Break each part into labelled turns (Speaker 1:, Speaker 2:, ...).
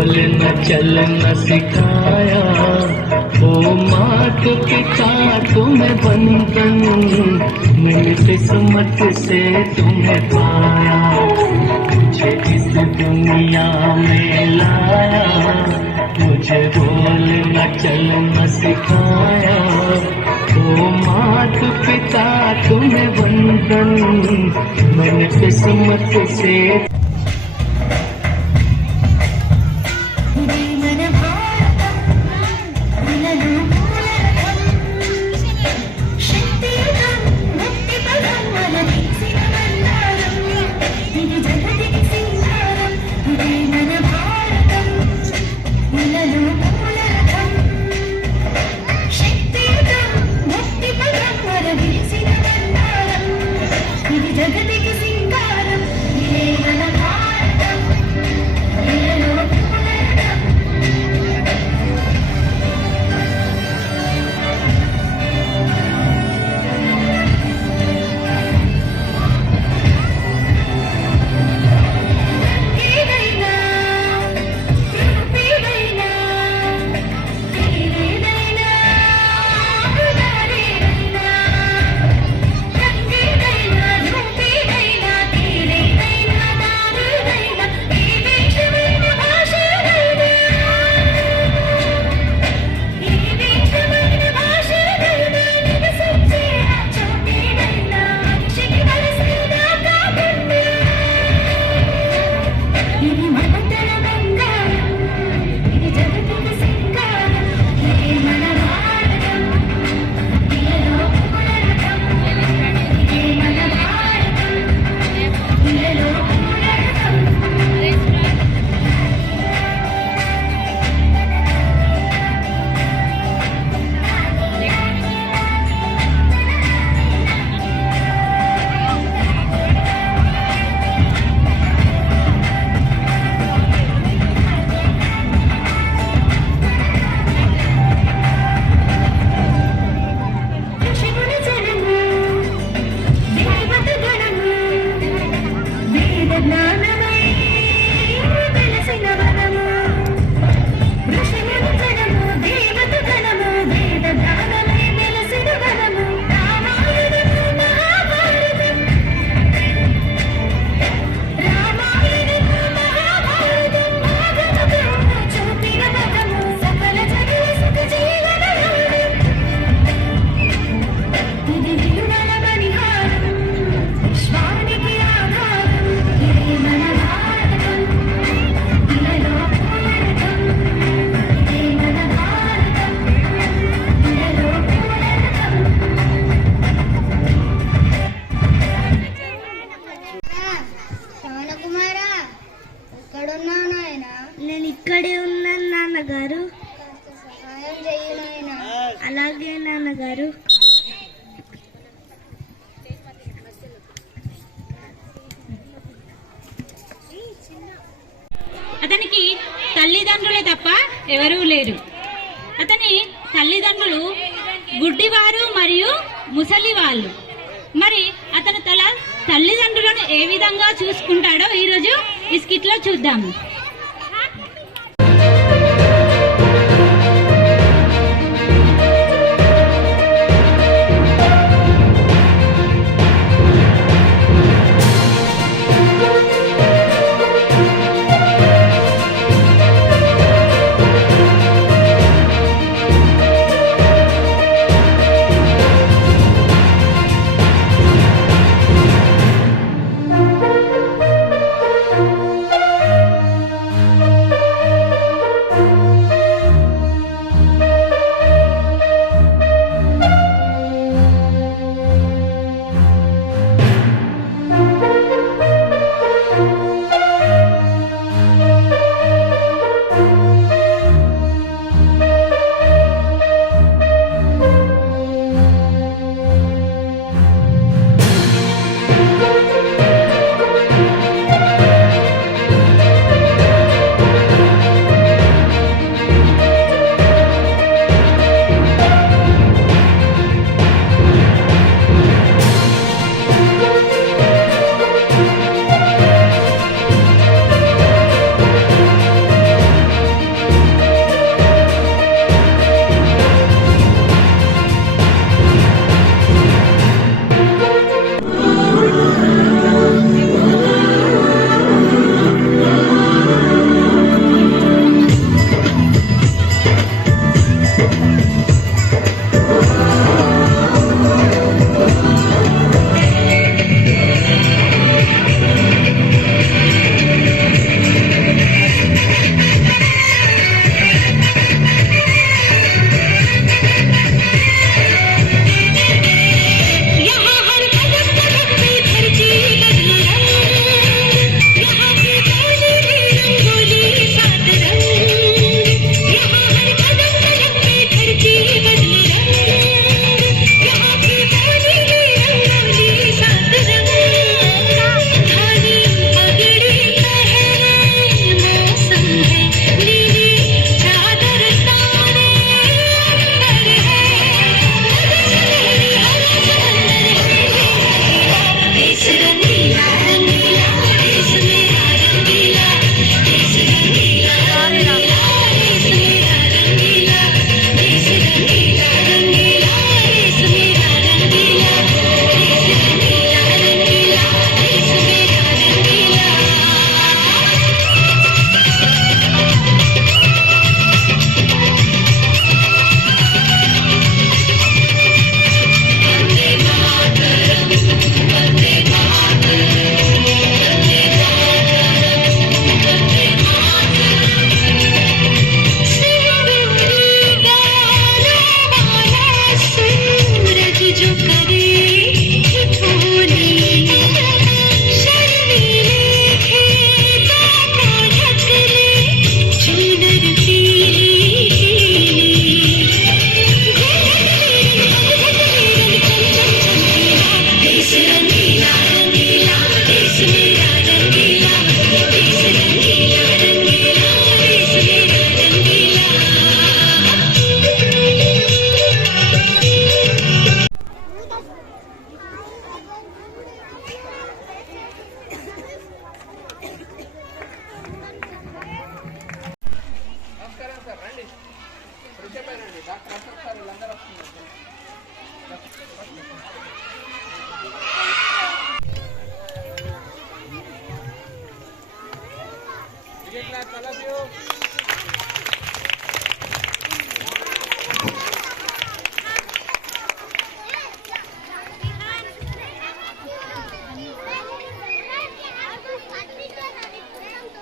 Speaker 1: बोलना चलना सिखाया। ओ मात पिता, तुम्हें बंधन मेरी किस्मत से तुम्हें पाया। मुझे इस दुनिया में लाया। मुझे बोलना चलना सिखाया। ओ मात पिता, तुम्हें बंधन मैंने किस्मत से
Speaker 2: అతనికి తల్లిదండ్రులే తప్ప ఎవరూ లేరు. అతని తల్లిదండ్రులు గుడ్డివారు మరియు ముసలి వాళ్ళు మరి అతను తల తల్లిదండ్రులను ఏ విధంగా చూసుకుంటాడో ఈరోజు ఈ స్కిట్లో చూద్దాము.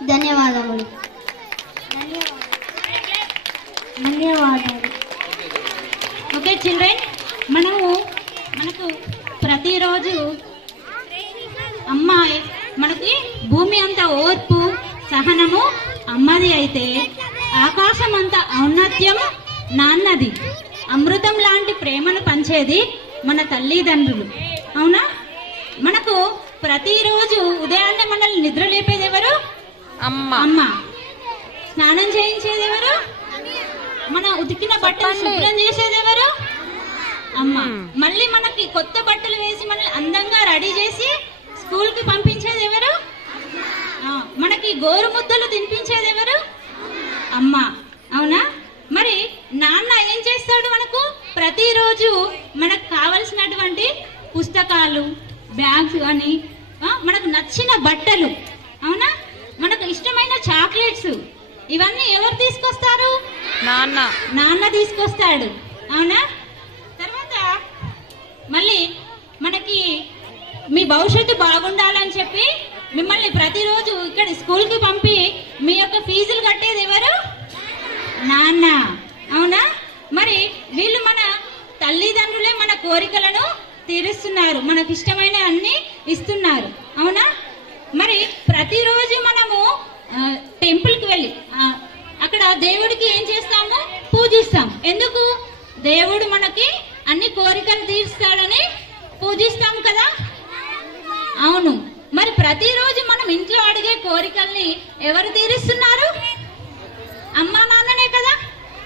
Speaker 3: ధన్యవాదములు
Speaker 2: ఔన్నత్యం నాన్నది. అమృతం లాంటి ప్రేమను పంచేది మన తల్లిదండ్రులు. అవునా? మనకు ప్రతిరోజు ఉదయాన్నే మనల్ని నిద్ర లేపేది ఎవరు?
Speaker 4: అమ్మ.
Speaker 2: అమ్మ. స్నానం చేయించేది ఎవరు? మన ఉతికిన బట్టలు శుభ్రం చేసేది ఎవరు? అమ్మ. మళ్ళీ మనకి కొత్త బట్టలు వేసి మనల్ని అందంగా రెడీ చేసి స్కూల్కి పంపించేది ఎవరు? మనకి గోరు ముద్దలు తినిపించేది ఎవరు? అమ్మ అవునా మరి నాన్న ఏం చేస్తాడు మనకు ప్రతిరోజు మనకు కావలసినటువంటి పుస్తకాలు బ్యాగ్స్ అని ఆ, మనకు నచ్చిన బట్టలు అవునా? మనకు ఇష్టమైన చాక్లెట్స్ ఇవన్నీ ఎవరు తీసుకొస్తారు?
Speaker 4: నాన్న.
Speaker 2: నాన్న తీసుకొస్తాడు అవునా? తర్వాత మళ్ళీ మనకి మీ భవిష్యత్తు బాగుండాలని చెప్పి మిమ్మల్ని ప్రతిరోజు ఇక్కడ స్కూల్కి పంపి మీ యొక్క ఫీజులు కట్టేది ఎవరు? నాన్న అవునా? మరి వీళ్ళు మన తల్లిదండ్రులే మన కోరికలను తీరుస్తున్నారు. మనకి ఇష్టమైన అన్ని ఇస్తున్నారు. అవునా? మరి ప్రతిరోజు మనము టెంపుల్కి వెళ్ళి అక్కడ దేవుడికి ఏం చేస్తాము? పూజిస్తాం ఎందుకు? దేవుడు మనకి అన్ని కోరికలు తీరుస్తాడని పూజిస్తాం కదా? అవును. మరి ప్రతిరోజు మనం ఇంట్లో అడిగే కోరికల్ని ఎవరు తీరుస్తున్నారు? అమ్మా నాన్ననే కదా?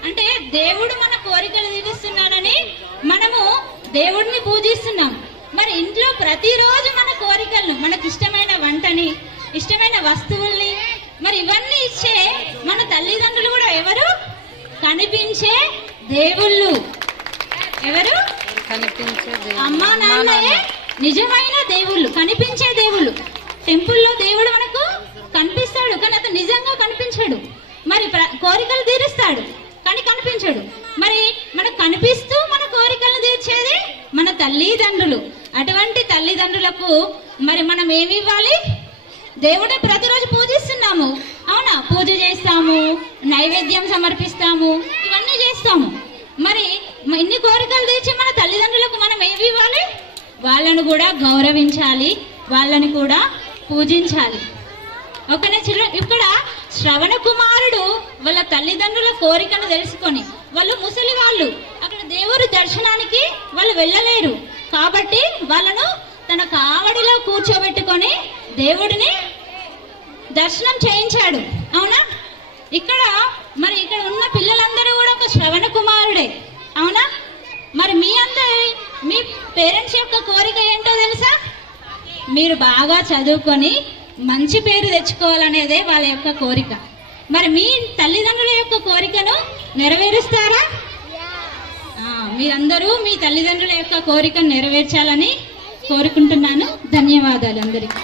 Speaker 2: అంటే దేవుడు మన కోరికలు తీరుస్తున్నాడని మనము దేవుడిని పూజిస్తున్నాం. మరి ఇంట్లో ప్రతిరోజు మన కోరికలను మనకి ఇష్టమైన వంటని ఇష్టమైన వస్తువుల్ని మరి ఇవన్నీ ఇచ్చే మన తల్లిదండ్రులు కూడా ఎవరు? కనిపించే దేవుళ్ళు. ఎవరు?
Speaker 4: కనిపించే.
Speaker 2: అమ్మా నాన్నయే నిజమైన దేవుళ్ళు కనిపించే దేవుళ్ళు. టెంపుల్లో దేవుడు మనకు కనిపిస్తాడు కానీ అతను నిజంగా కనిపించాడు. మరి కోరికలు తీరుస్తాడు కానీ కనిపించడు. మరి మనకు కనిపిస్తూ కోరికలను తీర్చేది మన తల్లిదండ్రులు. అటువంటి తల్లిదండ్రులకు మరి మనం ఏమి ఇవ్వాలి? దేవుడే ప్రతిరోజు పూజిస్తున్నాము. అవునా? పూజ చేస్తాము నైవేద్యం సమర్పిస్తాము ఇవన్నీ చేస్తాము. మరి ఇన్ని కోరికలు తీర్చి మన తల్లిదండ్రులకు మనం ఏమి ఇవ్వాలి? వాళ్ళను కూడా గౌరవించాలి వాళ్ళని కూడా పూజించాలి. ఒకనే చిల్డ్రన్ ఇక్కడ శ్రవణ కుమారుడు వాళ్ళ తల్లిదండ్రుల కోరికను తెలుసుకొని వాళ్ళు ముసలి వాళ్ళు దేవుడి దర్శనానికి వాళ్ళు వెళ్ళలేరు. కాబట్టి వాళ్ళను తన కావడిలో కూర్చోబెట్టుకొని దేవుడిని దర్శనం చేయించాడు. అవునా? ఇక్కడ మరి ఇక్కడ ఉన్న పిల్లలందరూ కూడా ఒక శ్రవణ కుమారుడే. అవునా? మరి మీ అందరి మీ పేరెంట్స్ యొక్క కోరిక ఏంటో తెలుసా? మీరు బాగా చదువుకొని మంచి పేరు తెచ్చుకోవాలనేదే వాళ్ళ యొక్క కోరిక. మరి మీ తల్లిదండ్రుల యొక్క కోరికను నెరవేరుస్తారా? మీరందరూ మీ తల్లిదండ్రుల యొక్క కోరికను నెరవేర్చాలని కోరుకుంటున్నాను. ధన్యవాదాలు అందరికీ.